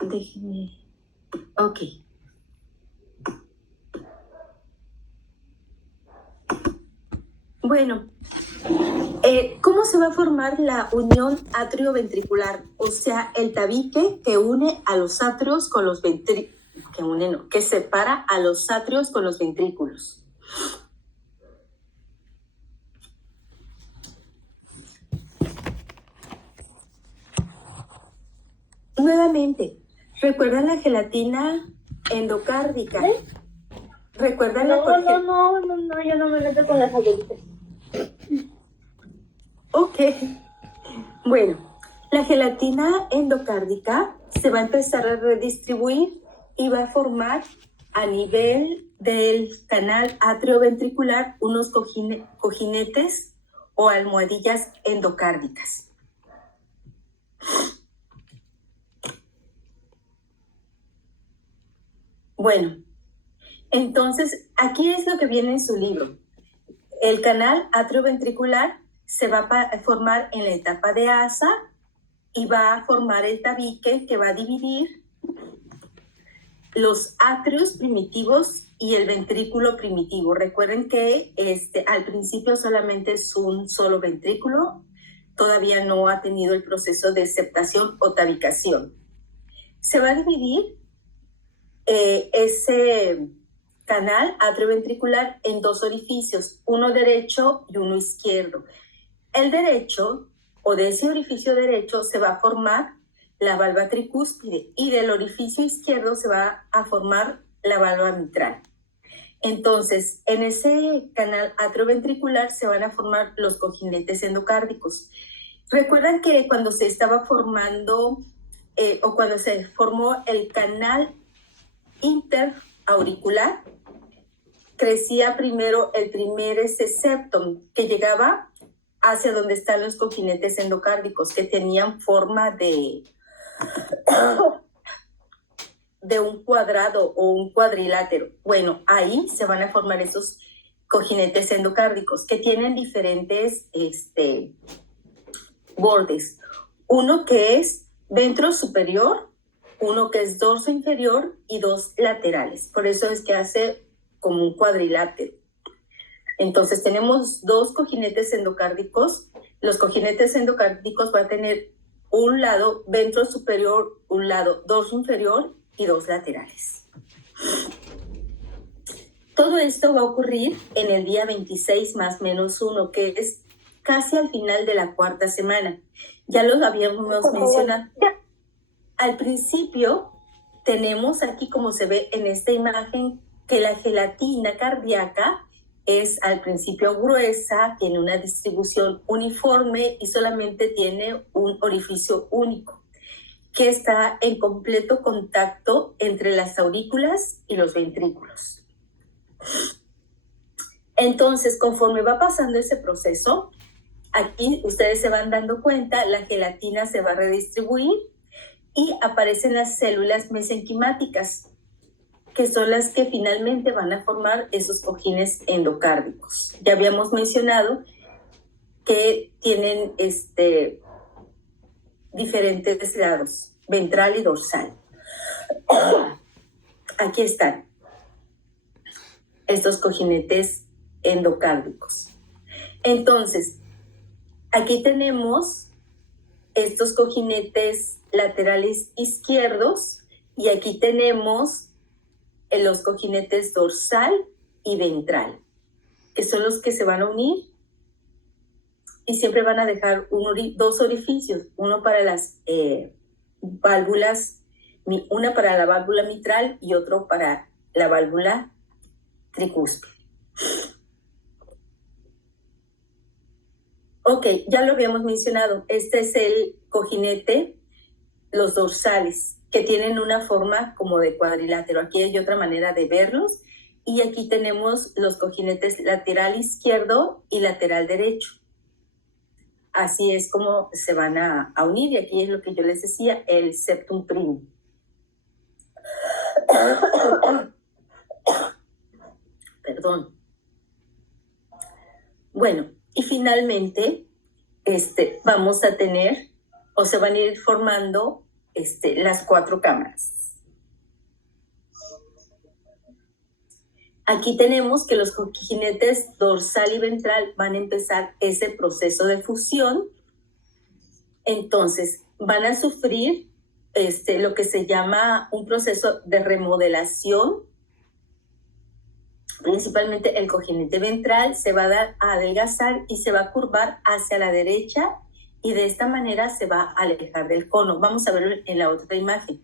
Déjenme. Ok. Bueno, ¿cómo se va a formar la unión atrioventricular? O sea, el tabique que une a los atrios con los ventrículos, que separa a los atrios con los ventrículos. Nuevamente, ¿recuerdan la gelatina endocárdica? ¿Recuerdan No, yo no me meto con las abuelitas. Ok. Bueno, la gelatina endocárdica se va a empezar a redistribuir y va a formar a nivel del canal atrioventricular unos cojinetes o almohadillas endocárdicas. Bueno, entonces aquí es lo que viene en su libro. El canal atrioventricular se va a formar en la etapa de asa y va a formar el tabique que va a dividir los atrios primitivos y el ventrículo primitivo. Recuerden que al principio solamente es un solo ventrículo, todavía no ha tenido el proceso de septación o tabicación. Se va a dividir ese canal atrioventricular en dos orificios, uno derecho y uno izquierdo. El derecho, o de ese orificio derecho, se va a formar la valva tricúspide y del orificio izquierdo se va a formar la valva mitral. Entonces, en ese canal atrioventricular se van a formar los cojinetes endocárdicos. Recuerdan que cuando se estaba formando o cuando se formó el canal interauricular, crecía primero el primer septum que llegaba hacia donde están los cojinetes endocárdicos, que tenían forma de un cuadrado o un cuadrilátero. Bueno, ahí se van a formar esos cojinetes endocárdicos que tienen diferentes bordes. Uno que es ventro superior, uno que es dorso inferior y dos laterales. Por eso es que hace como un cuadrilátero. Entonces tenemos dos cojinetes endocárdicos. Los cojinetes endocárdicos van a tener un lado ventro superior, un lado dorso inferior y dos laterales. Todo esto va a ocurrir en el día 26 más menos 1, que es casi al final de la cuarta semana. Ya lo habíamos mencionado. Al principio tenemos aquí, como se ve en esta imagen, que la gelatina cardíaca es al principio gruesa, tiene una distribución uniforme y solamente tiene un orificio único, que está en completo contacto entre las aurículas y los ventrículos. Entonces, conforme va pasando ese proceso, aquí ustedes se van dando cuenta, la gelatina se va a redistribuir y aparecen las células mesenquimáticas, que son las que finalmente van a formar esos cojines endocárdicos. Ya habíamos mencionado que tienen diferentes lados, ventral y dorsal. Aquí están estos cojinetes endocárdicos. Entonces, aquí tenemos estos cojinetes laterales izquierdos y aquí tenemos los cojinetes dorsal y ventral, que son los que se van a unir y siempre van a dejar dos orificios, uno para las válvulas, una para la válvula mitral y otro para la válvula tricúspide. Ok, ya lo habíamos mencionado, este es el cojinete, los dorsales, que tienen una forma como de cuadrilátero. Aquí hay otra manera de verlos. Y aquí tenemos los cojinetes lateral izquierdo y lateral derecho. Así es como se van a unir. Y aquí es lo que yo les decía, el septum primum. Perdón. Bueno, y finalmente vamos a tener, o se van a ir formando las 4 cámaras. Aquí tenemos que los cojinetes dorsal y ventral van a empezar ese proceso de fusión. Entonces, van a sufrir lo que se llama un proceso de remodelación. Principalmente el cojinete ventral se va a adelgazar y se va a curvar hacia la derecha y de esta manera se va a alejar del cono. Vamos a verlo en la otra imagen.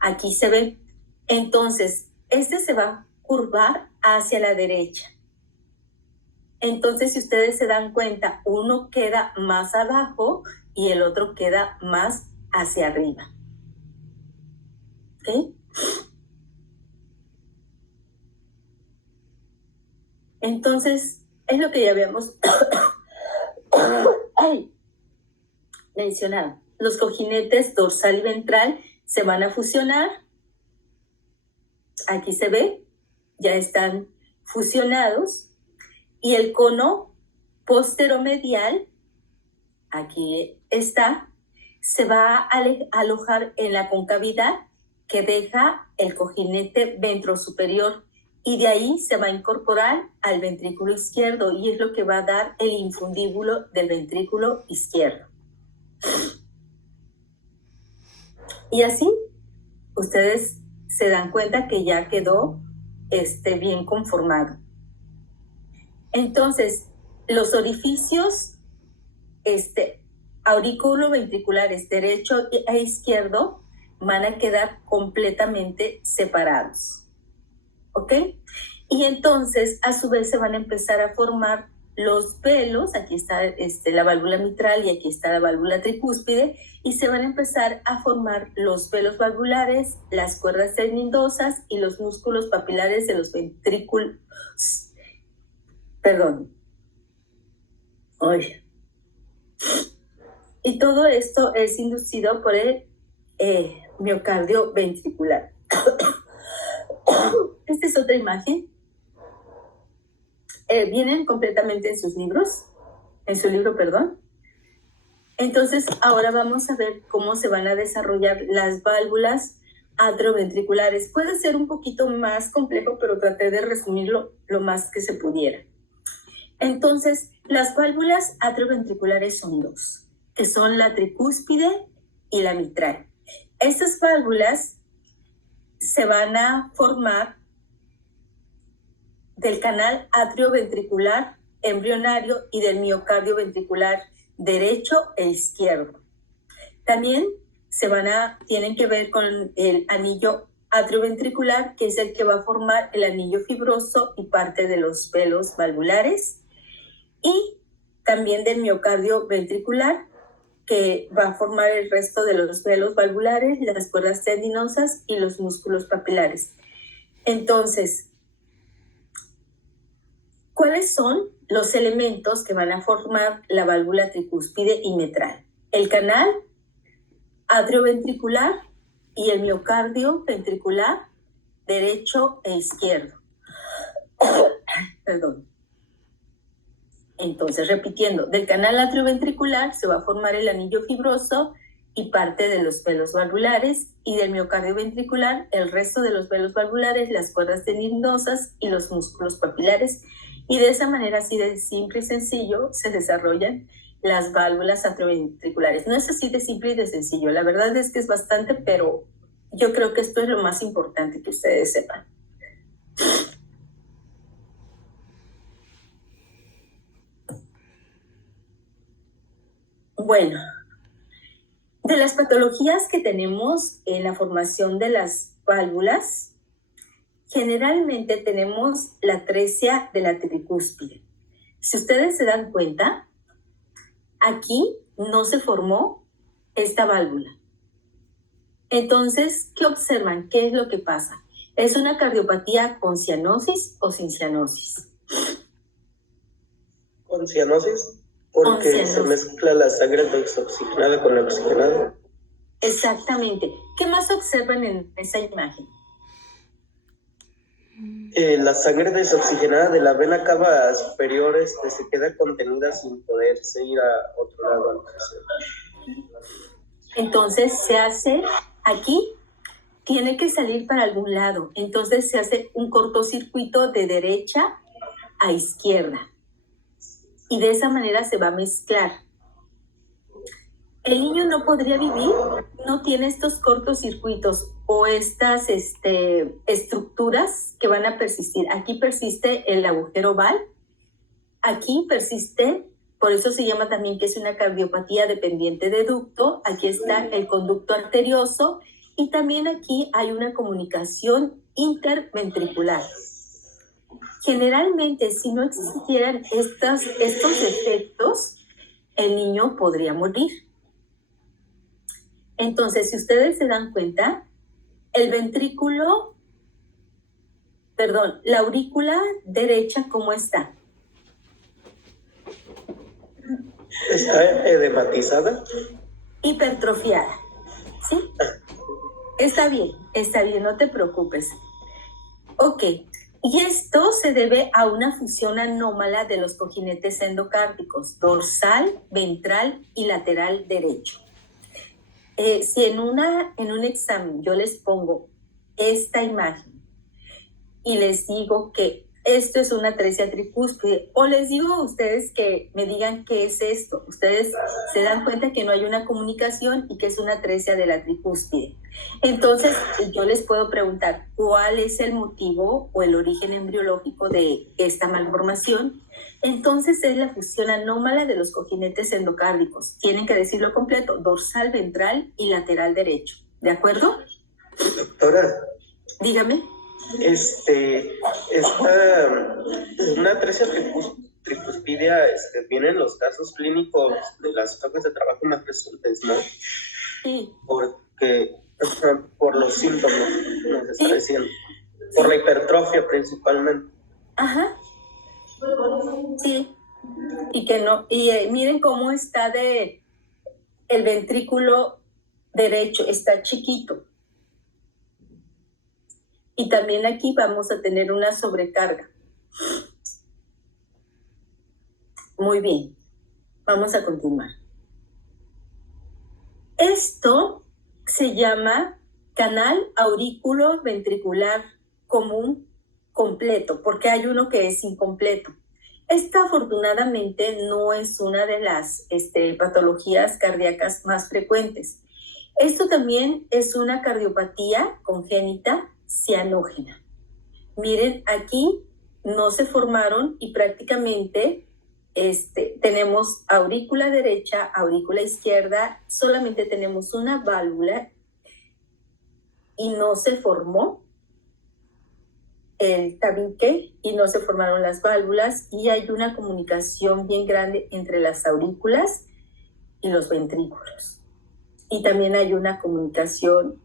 Aquí se ve. Entonces, se va a curvar hacia la derecha. Entonces, si ustedes se dan cuenta, uno queda más abajo y el otro queda más hacia arriba. ¿Ok? Entonces, es lo que ya habíamos mencionado. Los cojinetes dorsal y ventral se van a fusionar. Aquí se ve, ya están fusionados. Y el cono posteromedial, aquí está, se va a alojar en la concavidad que deja el cojinete ventrosuperior y de ahí se va a incorporar al ventrículo izquierdo y es lo que va a dar el infundíbulo del ventrículo izquierdo. Y así ustedes se dan cuenta que ya quedó bien conformado. Entonces, los orificios auriculoventriculares derecho e izquierdo van a quedar completamente separados. ¿Ok? Y entonces, a su vez, se van a empezar a formar los velos. Aquí está la válvula mitral y aquí está la válvula tricúspide. Y se van a empezar a formar los velos valvulares, las cuerdas tendinosas y los músculos papilares de los ventrículos. Perdón. Oye. Y todo esto es inducido por el miocardio ventricular. Esta es otra imagen. Vienen completamente en sus libros, en su libro, perdón. Entonces, ahora vamos a ver cómo se van a desarrollar las válvulas atrioventriculares. Puede ser un poquito más complejo, pero traté de resumirlo lo más que se pudiera. Entonces, las válvulas atrioventriculares son 2, que son la tricúspide y la mitral. Estas válvulas se van a formar del canal atrioventricular embrionario y del miocardio ventricular derecho e izquierdo. También tienen que ver con el anillo atrioventricular, que es el que va a formar el anillo fibroso y parte de los velos valvulares, y también del miocardio ventricular, que va a formar el resto de los velos valvulares, las cuerdas tendinosas y los músculos papilares. Entonces, ¿cuáles son los elementos que van a formar la válvula tricúspide y mitral? El canal atrioventricular y el miocardio ventricular derecho e izquierdo. Perdón. Entonces, repitiendo, del canal atrioventricular se va a formar el anillo fibroso y parte de los velos valvulares, y del miocardio ventricular el resto de los velos valvulares, las cuerdas tendinosas y los músculos papilares. Y de esa manera, así de simple y sencillo, se desarrollan las válvulas atrioventriculares. No es así de simple y de sencillo. La verdad es que es bastante, pero yo creo que esto es lo más importante que ustedes sepan. Bueno, de las patologías que tenemos en la formación de las válvulas, generalmente tenemos la atresia de la tricúspide. Si ustedes se dan cuenta, aquí no se formó esta válvula. Entonces, ¿qué observan? ¿Qué es lo que pasa? ¿Es una cardiopatía con cianosis o sin cianosis? Con cianosis, porque se mezcla la sangre desoxigenada con la oxigenada. Exactamente. ¿Qué más observan en esa imagen? La sangre desoxigenada de la vena cava superior se queda contenida sin poderse ir a otro lado al parecer. Entonces se hace aquí, tiene que salir para algún lado. Entonces se hace un cortocircuito de derecha a izquierda. Y de esa manera se va a mezclar. El niño no podría vivir, no tiene estos cortocircuitos o estas estructuras que van a persistir. Aquí persiste el agujero oval, aquí persiste, por eso se llama también que es una cardiopatía dependiente de ducto. Aquí está el conducto arterioso y también aquí hay una comunicación interventricular. Generalmente, si no existieran estos defectos, el niño podría morir. Entonces, si ustedes se dan cuenta, la aurícula derecha, ¿cómo está? ¿Está edematizada? Hipertrofiada, ¿sí? Está bien, no te preocupes. Ok, y esto se debe a una fusión anómala de los cojinetes endocárdicos, dorsal, ventral y lateral derecho. Si en un examen yo les pongo esta imagen y les digo que esto es una atresia tricúspide, o les digo a ustedes que me digan qué es esto, ustedes se dan cuenta que no hay una comunicación y que es una atresia de la tricúspide. Entonces yo les puedo preguntar cuál es el motivo o el origen embriológico de esta malformación. Entonces es la fusión anómala de los cojinetes endocárdicos. Tienen que decirlo completo: dorsal, ventral y lateral derecho. ¿De acuerdo? Doctora. Dígame. Una atresia tricuspidia vienen los casos clínicos de las hojas de trabajo más recientes, ¿no? Sí. Porque por los síntomas nos está diciendo. Por la hipertrofia principalmente. Ajá. Sí. Y que no. Y miren cómo está el ventrículo derecho, está chiquito. Y también aquí vamos a tener una sobrecarga. Muy bien, vamos a continuar. Esto se llama canal aurículo ventricular común completo, porque hay uno que es incompleto. Esta afortunadamente no es una de las patologías cardíacas más frecuentes. Esto también es una cardiopatía congénita cianógena. Miren, aquí no se formaron y prácticamente tenemos aurícula derecha, aurícula izquierda, solamente tenemos una válvula y no se formó el tabique y no se formaron las válvulas, y hay una comunicación bien grande entre las aurículas y los ventrículos. Y también hay una comunicación,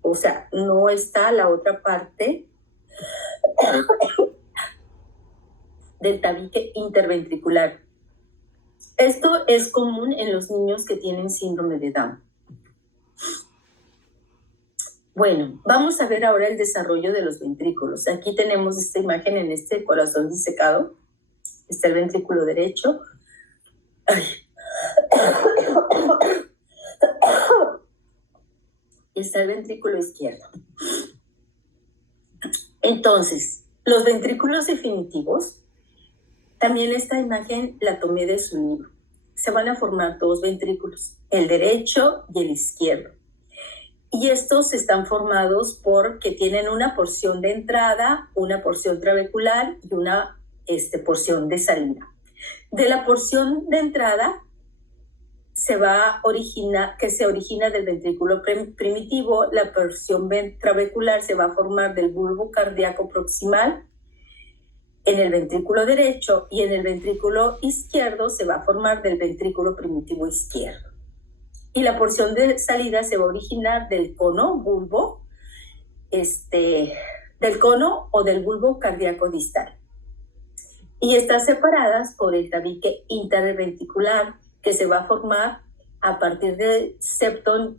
o sea, no está la otra parte del tabique interventricular. Esto es común en los niños que tienen síndrome de Down. Bueno, vamos a ver ahora el desarrollo de los ventrículos. Aquí tenemos esta imagen en este corazón disecado. Está el ventrículo derecho. Ay. Está el ventrículo izquierdo. Entonces, los ventrículos definitivos, también esta imagen la tomé de su libro. Se van a formar dos ventrículos, el derecho y el izquierdo. Y estos están formados porque tienen una porción de entrada, una porción trabecular y una porción de salida. De la porción de entrada que se origina del ventrículo primitivo, la porción trabecular se va a formar del bulbo cardíaco proximal en el ventrículo derecho, y en el ventrículo izquierdo se va a formar del ventrículo primitivo izquierdo. Y la porción de salida se va a originar del cono bulbo, del cono o del bulbo cardíaco distal. Y están separadas por el tabique interventricular, que se va a formar a partir del septo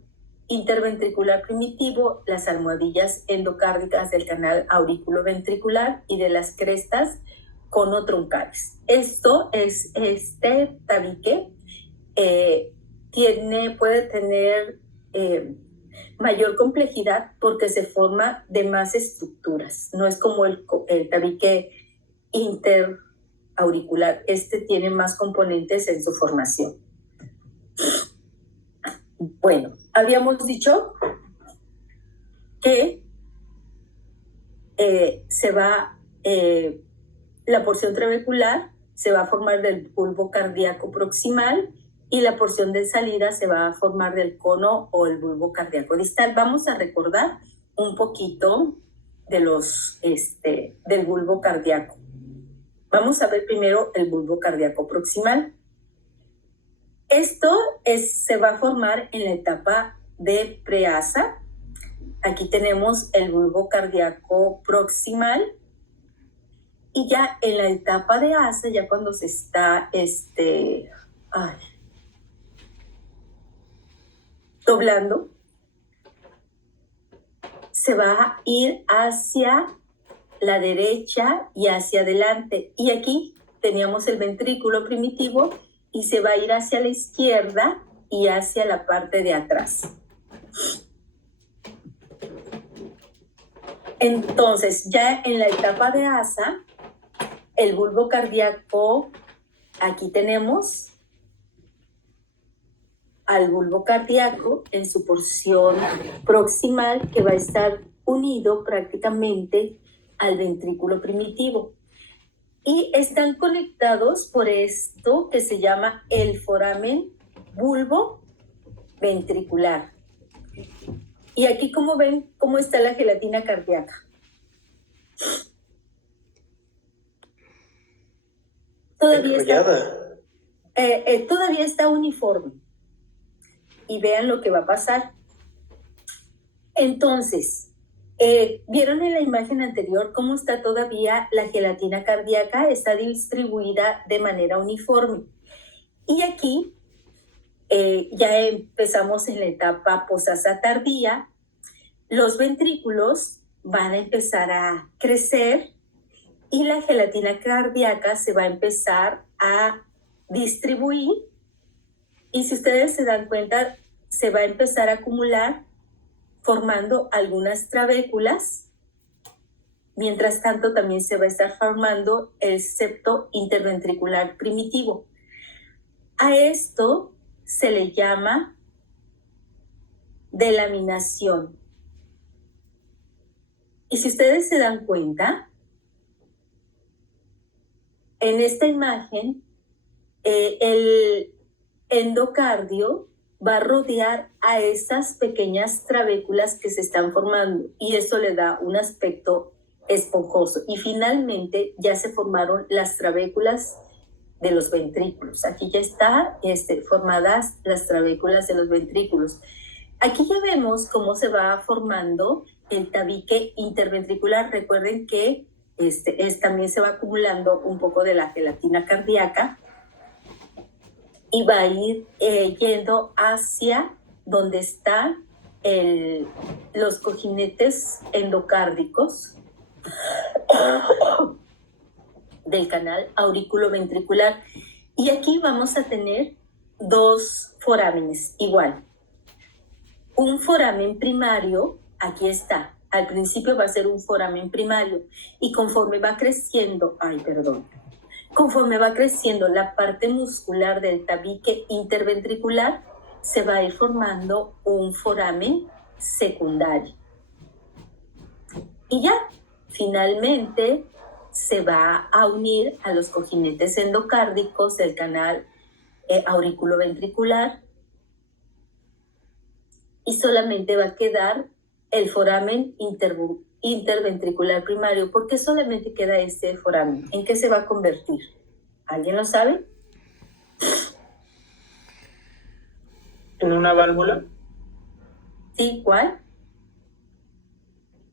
interventricular primitivo, las almohadillas endocárdicas del canal aurículo-ventricular y de las crestas conotroncales. Esto es, este tabique puede tener mayor complejidad porque se forma de más estructuras. No es como el tabique interauricular. Este tiene más componentes en su formación. Bueno, habíamos dicho que la porción trabecular se va a formar del bulbo cardíaco proximal y la porción de salida se va a formar del cono o el bulbo cardíaco distal. Vamos a recordar un poquito de del bulbo cardíaco. Vamos a ver primero el bulbo cardíaco proximal. Esto se va a formar en la etapa de preasa. Aquí tenemos el bulbo cardíaco proximal. Y ya en la etapa de asa, ya cuando se está doblando, se va a ir hacia la derecha y hacia adelante. Y aquí teníamos el ventrículo primitivo y se va a ir hacia la izquierda y hacia la parte de atrás. Entonces, ya en la etapa de asa, el bulbo cardíaco, aquí tenemos al bulbo cardíaco en su porción proximal que va a estar unido prácticamente al ventrículo primitivo. Y están conectados por esto que se llama el foramen bulbo ventricular. Y aquí, como ven, cómo está la gelatina cardíaca. Todavía está uniforme. Y vean lo que va a pasar. Entonces, ¿vieron en la imagen anterior cómo está todavía la gelatina cardíaca? Está distribuida de manera uniforme. Y aquí ya empezamos en la etapa posasa tardía. Los ventrículos van a empezar a crecer y la gelatina cardíaca se va a empezar a distribuir. Y si ustedes se dan cuenta, se va a empezar a acumular formando algunas trabéculas. Mientras tanto, también se va a estar formando el septo interventricular primitivo. A esto se le llama delaminación. Y si ustedes se dan cuenta, en esta imagen, el endocardio va a rodear a esas pequeñas trabéculas que se están formando y eso le da un aspecto esponjoso. Y finalmente ya se formaron las trabéculas de los ventrículos. Aquí ya están formadas las trabéculas de los ventrículos. Aquí ya vemos cómo se va formando el tabique interventricular. Recuerden que también se va acumulando un poco de la gelatina cardíaca y va a ir yendo hacia donde están los cojinetes endocárdicos del canal auriculoventricular. Y aquí vamos a tener dos forámenes igual. Un foramen primario, aquí está. Al principio va a ser un foramen primario y conforme va creciendo, conforme va creciendo la parte muscular del tabique interventricular, se va a ir formando un foramen secundario. Y ya, finalmente, se va a unir a los cojinetes endocárdicos del canal auriculoventricular y solamente va a quedar el foramen interventricular primario. ¿Por qué solamente queda este foramen? ¿En qué se va a convertir? ¿Alguien lo sabe? ¿En una válvula? ¿Sí? ¿Cuál?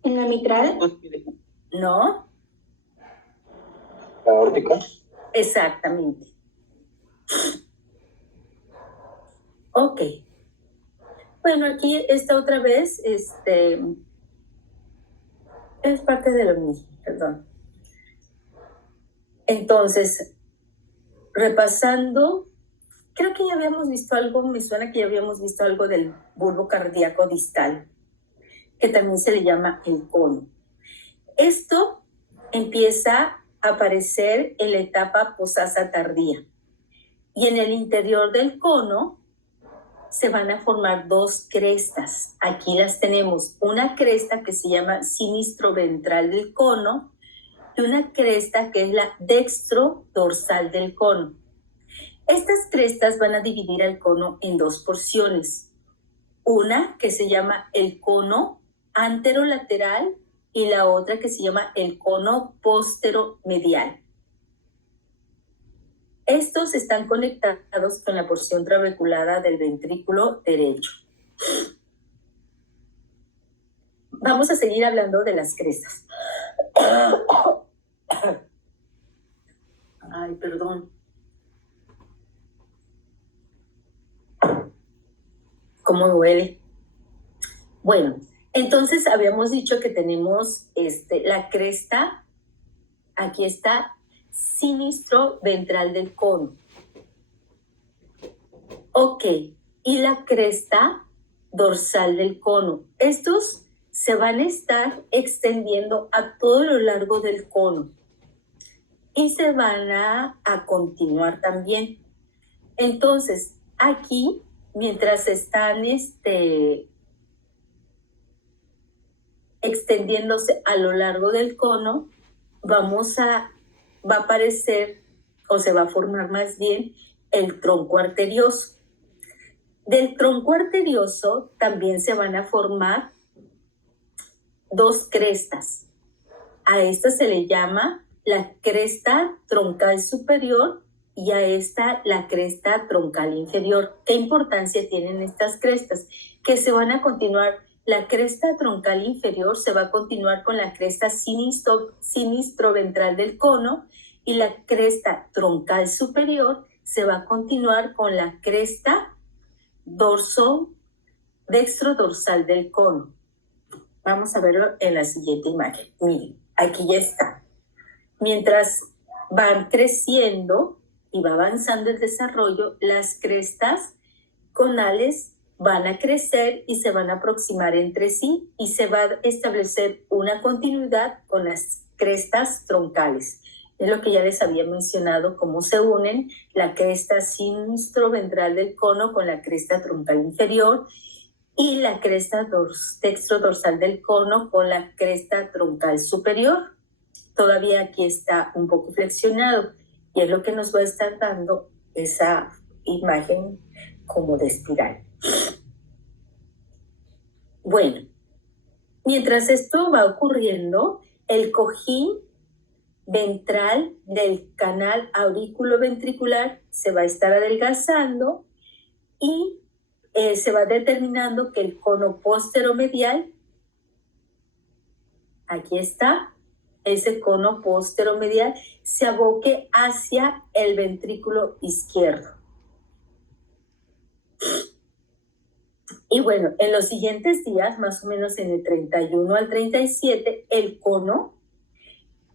¿En la mitral? No. ¿La aórtica? Exactamente. Ok. Bueno, aquí está otra vez, es parte de lo mismo, perdón. Entonces, repasando creo que ya habíamos visto algo, me suena que ya habíamos visto algo del bulbo cardíaco distal, que también se le llama el cono. Esto empieza a aparecer en la etapa posasa tardía. Y en el interior del cono se van a formar dos crestas. Aquí las tenemos, una cresta que se llama sinistro ventral del cono y una cresta que es la dextro dorsal del cono. Estas crestas van a dividir al cono en dos porciones. Una que se llama el cono anterolateral y la otra que se llama el cono posteromedial. Estos están conectados con la porción trabeculada del ventrículo derecho. Vamos a seguir hablando de las crestas. Ay, perdón. ¿Cómo duele? Bueno, entonces habíamos dicho que tenemos la cresta, aquí está, sinistro ventral del cono. Ok, y la cresta dorsal del cono. Estos se van a estar extendiendo a todo lo largo del cono y se van a continuar también. Entonces, aquí, mientras están extendiéndose a lo largo del cono, va a aparecer, o se va a formar más bien, el tronco arterioso. Del tronco arterioso también se van a formar dos crestas. A esta se le llama la cresta troncal superior y a esta la cresta troncal inferior. ¿Qué importancia tienen estas crestas? Que se van a continuar. La cresta troncal inferior se va a continuar con la cresta sinistro ventral del cono y la cresta troncal superior se va a continuar con la cresta dextro dorsal del cono. Vamos a verlo en la siguiente imagen. Miren, aquí ya está. Mientras van creciendo y va avanzando el desarrollo, las crestas conales van a crecer y se van a aproximar entre sí y se va a establecer una continuidad con las crestas troncales. Es lo que ya les había mencionado, cómo se unen la cresta sinistro ventral del cono con la cresta troncal inferior y la cresta dextro dorsal del cono con la cresta troncal superior. Todavía aquí está un poco flexionado y es lo que nos va a estar dando esa imagen como de espiral. Bueno, mientras esto va ocurriendo, el cojín ventral del canal aurículo-ventricular se va a estar adelgazando y se va determinando que el cono posteromedial, aquí está, ese cono posteromedial, se aboque hacia el ventrículo izquierdo. Y bueno, en los siguientes días, más o menos en el 31 al 37, el cono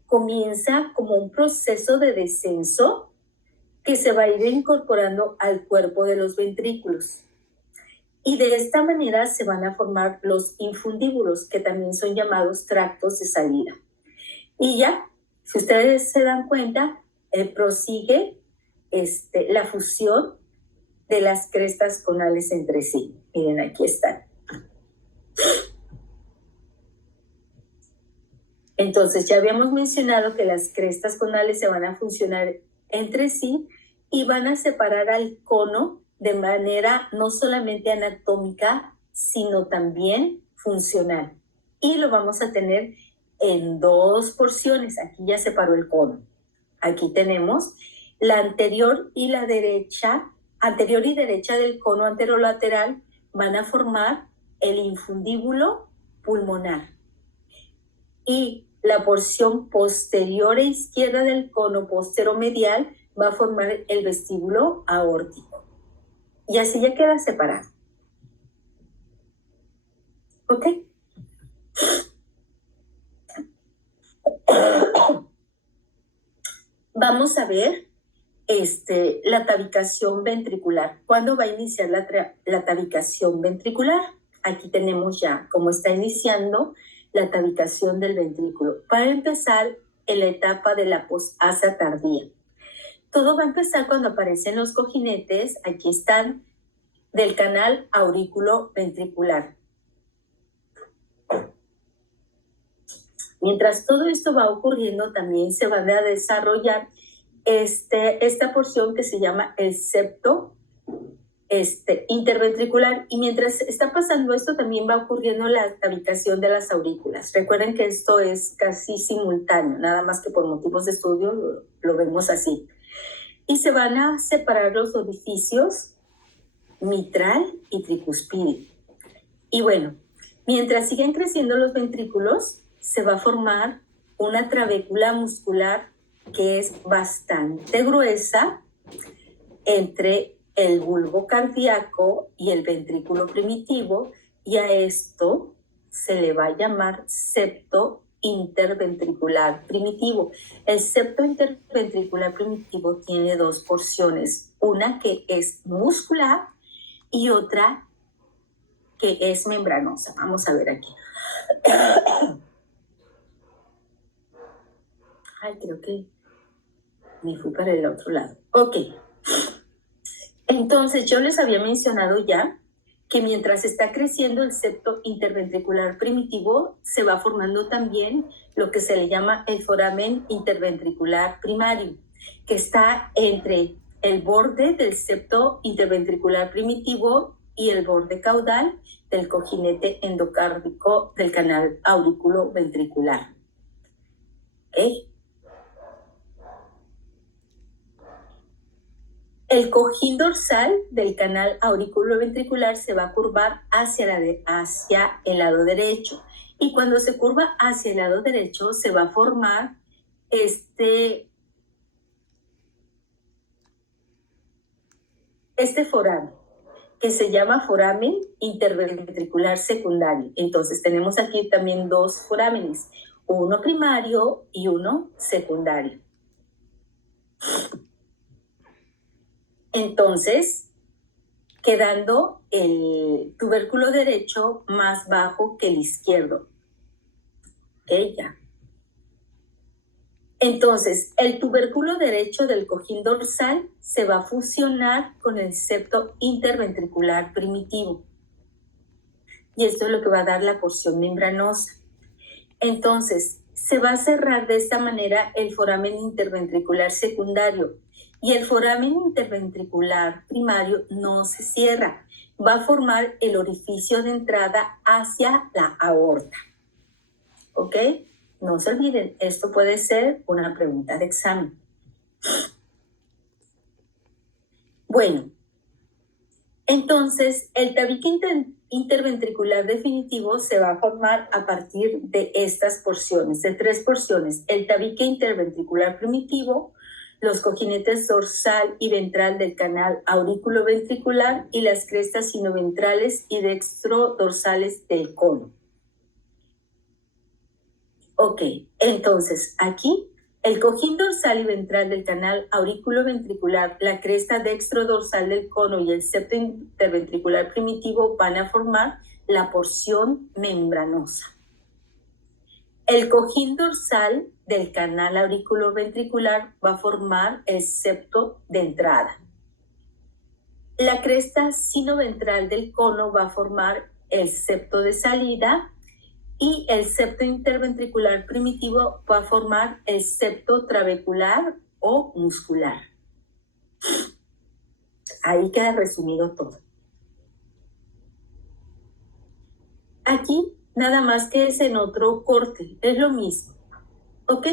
comienza como un proceso de descenso que se va a ir incorporando al cuerpo de los ventrículos. Y de esta manera se van a formar los infundíbulos, que también son llamados tractos de salida. Y ya, si ustedes se dan cuenta, prosigue la fusión de las crestas conales entre sí. Miren, aquí están. Entonces, ya habíamos mencionado que las crestas conales se van a fusionar entre sí y van a separar al cono de manera no solamente anatómica, sino también funcional. Y lo vamos a tener en dos porciones. Aquí ya separó el cono. Aquí tenemos la anterior y la derecha, anterior y derecha del cono anterolateral van a formar el infundíbulo pulmonar. Y la porción posterior e izquierda del cono posteromedial va a formar el vestíbulo aórtico. Y así ya queda separado. ¿Ok? Vamos a ver la tabicación ventricular. ¿Cuándo va a iniciar la tabicación ventricular? Aquí tenemos ya cómo está iniciando la tabicación del ventrículo. Para empezar en la etapa de la posasa tardía. Todo va a empezar cuando aparecen los cojinetes, aquí están, del canal aurículo ventricular. Mientras todo esto va ocurriendo, también se va a desarrollar esta porción que se llama el septo interventricular, y mientras está pasando esto también va ocurriendo la tabicación de las aurículas. Recuerden que esto es casi simultáneo, nada más que por motivos de estudio lo vemos así. Y se van a separar los orificios mitral y tricuspídeo. Y bueno, mientras siguen creciendo los ventrículos, se va a formar una trabécula muscular que es bastante gruesa entre el bulbo cardíaco y el ventrículo primitivo, y a esto se le va a llamar septo interventricular primitivo. El septo interventricular primitivo tiene dos porciones, una que es muscular y otra que es membranosa. Vamos a ver aquí. Ay, creo que me fui para el otro lado. Ok. Entonces, yo les había mencionado ya que mientras está creciendo el septo interventricular primitivo, se va formando también lo que se le llama el foramen interventricular primario, que está entre el borde del septo interventricular primitivo y el borde caudal del cojinete endocárdico del canal auriculoventricular. ¿Ok? El cojín dorsal del canal auriculoventricular se va a curvar hacia el lado derecho. Y cuando se curva hacia el lado derecho, se va a formar este foramen, que se llama foramen interventricular secundario. Entonces, tenemos aquí también dos forámenes, uno primario y uno secundario. Entonces, quedando el tubérculo derecho más bajo que el izquierdo. ¿Ok? Ya. Entonces, el tubérculo derecho del cojín dorsal se va a fusionar con el septo interventricular primitivo. Y esto es lo que va a dar la porción membranosa. Entonces, se va a cerrar de esta manera el foramen interventricular secundario. Y el foramen interventricular primario no se cierra. Va a formar el orificio de entrada hacia la aorta. ¿Ok? No se olviden, esto puede ser una pregunta de examen. Bueno, entonces el tabique interventricular definitivo se va a formar a partir de estas porciones, de tres porciones. El tabique interventricular primitivo, los cojinetes dorsal y ventral del canal auriculoventricular y las crestas sinoventrales y dextrodorsales del cono. Ok, entonces aquí el cojín dorsal y ventral del canal auriculoventricular, la cresta dextrodorsal del cono y el septo interventricular primitivo van a formar la porción membranosa. El cojín dorsal del canal auriculoventricular va a formar el septo de entrada. La cresta sinoventral del cono va a formar el septo de salida y el septo interventricular primitivo va a formar el septo trabecular o muscular. Ahí queda resumido todo. Aquí nada más que es en otro corte, es lo mismo. ¿Ok?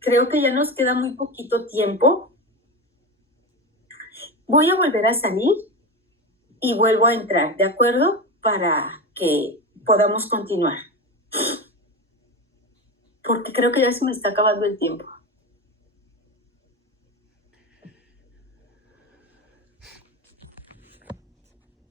Creo que ya nos queda muy poquito tiempo. Voy a volver a salir y vuelvo a entrar, ¿de acuerdo? Para que podamos continuar. Porque creo que ya se me está acabando el tiempo.